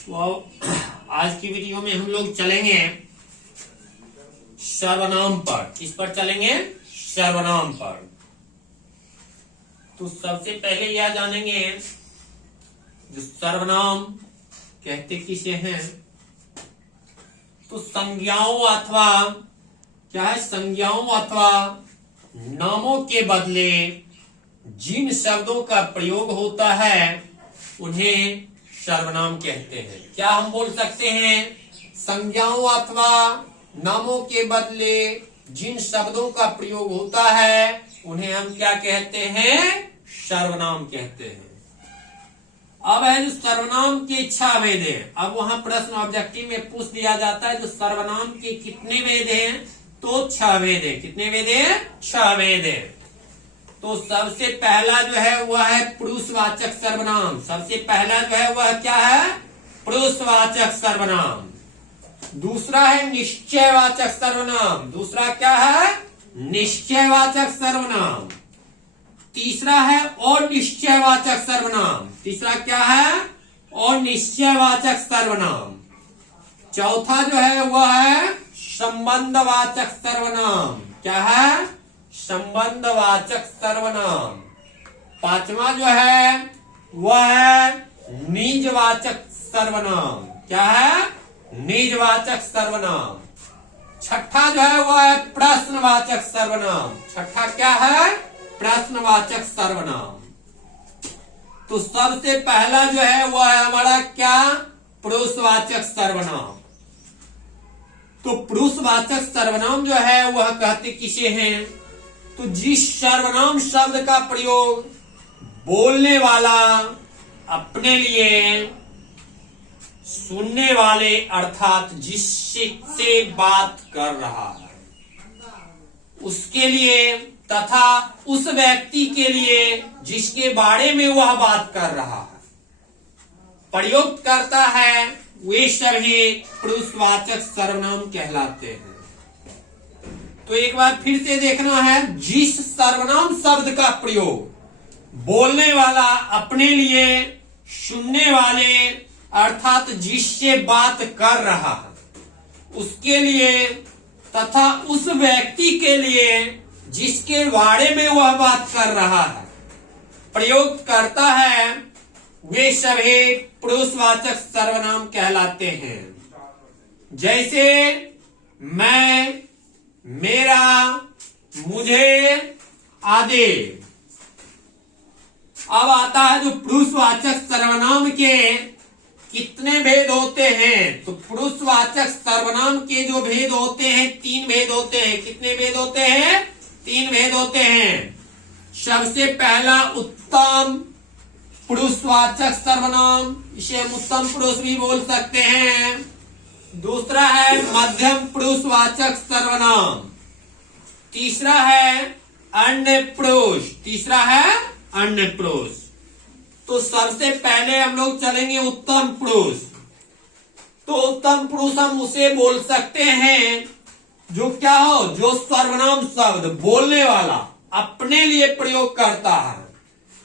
तो आज की वीडियो में हम लोग चलेंगे सर्वनाम पर। किस पर चलेंगे? सर्वनाम पर। तो सबसे पहले यह जानेंगे जो सर्वनाम कहते किसे हैं। तो संज्ञाओं अथवा क्या है, संज्ञाओं अथवा नामों के बदले जिन शब्दों का प्रयोग होता है उन्हें सर्वनाम कहते हैं। क्या हम बोल सकते हैं? संज्ञाओं अथवा नामों के बदले जिन शब्दों का प्रयोग होता है उन्हें हम क्या कहते हैं? सर्वनाम कहते हैं। अब है जो सर्वनाम के 6 भेद हैं। अब वहां प्रश्न ऑब्जेक्टिव में पूछ दिया जाता है जो सर्वनाम के कितने भेद हैं, तो 6 भेद है। कितने भेद है? 6 भेद है। तो सबसे पहला जो है वह है पुरुषवाचक सर्वनाम। सबसे पहला जो है वह क्या है? पुरुषवाचक सर्वनाम। दूसरा है निश्चयवाचक सर्वनाम। दूसरा क्या है? निश्चयवाचक सर्वनाम। तीसरा है अनिश्चयवाचक सर्वनाम। तीसरा क्या है? अनिश्चयवाचक सर्वनाम। चौथा जो है वह है संबंधवाचक सर्वनाम। क्या है? संबंधवाचक सर्वनाम। पांचवा जो है वह है निजवाचक सर्वनाम। क्या है? निजवाचक सर्वनाम। छठा जो है वह है प्रश्नवाचक सर्वनाम। छठा क्या है? प्रश्नवाचक सर्वनाम। तो सबसे पहला जो है वह है हमारा क्या? पुरुषवाचक सर्वनाम। तो पुरुषवाचक सर्वनाम जो है वह कहते किसे हैं? तो जिस सर्वनाम शब्द का प्रयोग बोलने वाला अपने लिए, सुनने वाले अर्थात जिससे बात कर रहा है उसके लिए तथा उस व्यक्ति के लिए जिसके बारे में वह बात कर रहा है प्रयोग करता है, वे सभी पुरुषवाचक सर्वनाम कहलाते हैं। तो एक बार फिर से देखना है, जिस सर्वनाम शब्द का प्रयोग बोलने वाला अपने लिए, सुनने वाले अर्थात जिससे बात कर रहा है उसके लिए तथा उस व्यक्ति के लिए जिसके बारे में वह बात कर रहा है प्रयोग करता है, वे सभी पुरुषवाचक सर्वनाम कहलाते हैं। जैसे मैं, मेरा, मुझे आदि। अब आता है जो पुरुषवाचक सर्वनाम के कितने भेद होते हैं। तो पुरुषवाचक सर्वनाम के जो भेद होते हैं 3 भेद होते हैं। कितने भेद होते हैं? 3 भेद होते हैं। सबसे पहला उत्तम पुरुषवाचक सर्वनाम, इसे हम उत्तम पुरुष भी बोल सकते हैं। दूसरा है मध्यम पुरुषवाचक सर्वनाम। तीसरा है अन्य पुरुष। तीसरा है अन्य पुरुष। तो सबसे पहले हम लोग चलेंगे उत्तम पुरुष। तो उत्तम पुरुष हम उसे बोल सकते हैं जो क्या हो, जो सर्वनाम शब्द बोलने वाला अपने लिए प्रयोग करता है,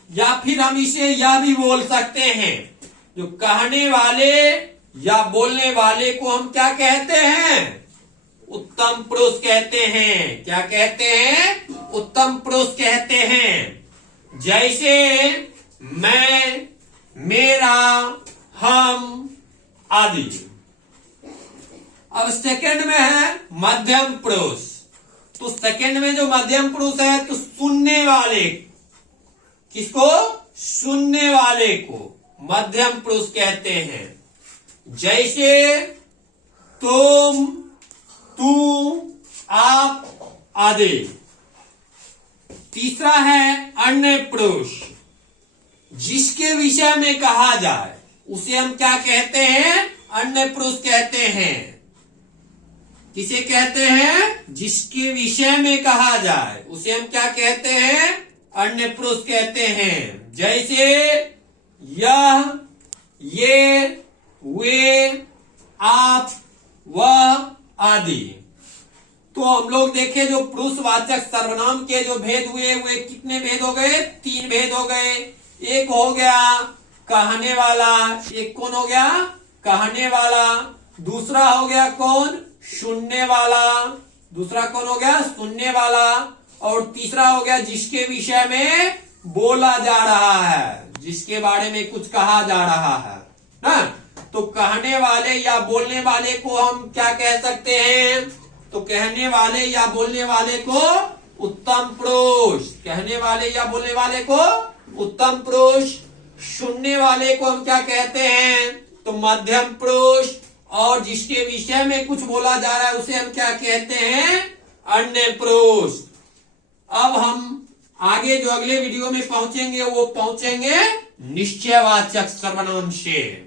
या फिर हम इसे यह भी बोल सकते हैं जो कहने वाले या बोलने वाले को हम क्या कहते हैं? उत्तम पुरुष कहते हैं। क्या कहते हैं? उत्तम पुरुष कहते हैं। जैसे मैं, मेरा, हम आदि। अब सेकंड में है मध्यम पुरुष। तो सेकंड में जो मध्यम पुरुष है तो सुनने वाले, किसको? सुनने वाले को मध्यम पुरुष कहते हैं। जैसे तुम, तू, आप आदि। तीसरा है अन्य पुरुष। जिसके विषय में कहा जाए उसे हम क्या कहते हैं? अन्य पुरुष कहते हैं। किसे कहते हैं? जिसके विषय में कहा जाए उसे हम क्या कहते हैं? अन्य पुरुष कहते हैं। जैसे यह, ये, वे, आप, वह आदि। तो हम लोग देखें जो पुरुषवाचक सर्वनाम के जो भेद हुए वे कितने भेद हो गए? 3 भेद हो गए। एक हो गया कहने वाला, एक कौन हो गया? कहने वाला, दूसरा हो गया कौन, सुनने वाला, दूसरा कौन हो गया, सुनने वाला, और तीसरा हो गया जिसके विषय में बोला जा रहा है, जिसके बारे में कुछ कहा जा रहा है ना। तो कहने वाले या बोलने वाले को हम क्या कह सकते हैं, तो कहने वाले या बोलने वाले को उत्तम पुरुष, कहने वाले या बोलने वाले को उत्तम पुरुष। सुनने वाले को हम क्या कहते हैं, तो मध्यम पुरुष, और जिसके विषय में कुछ बोला जा रहा है उसे हम क्या कहते हैं, अन्य पुरुष। अब हम आगे जो अगले वीडियो में पहुंचेंगे वो पहुंचेंगे निश्चयवाचक सर्वनाम से।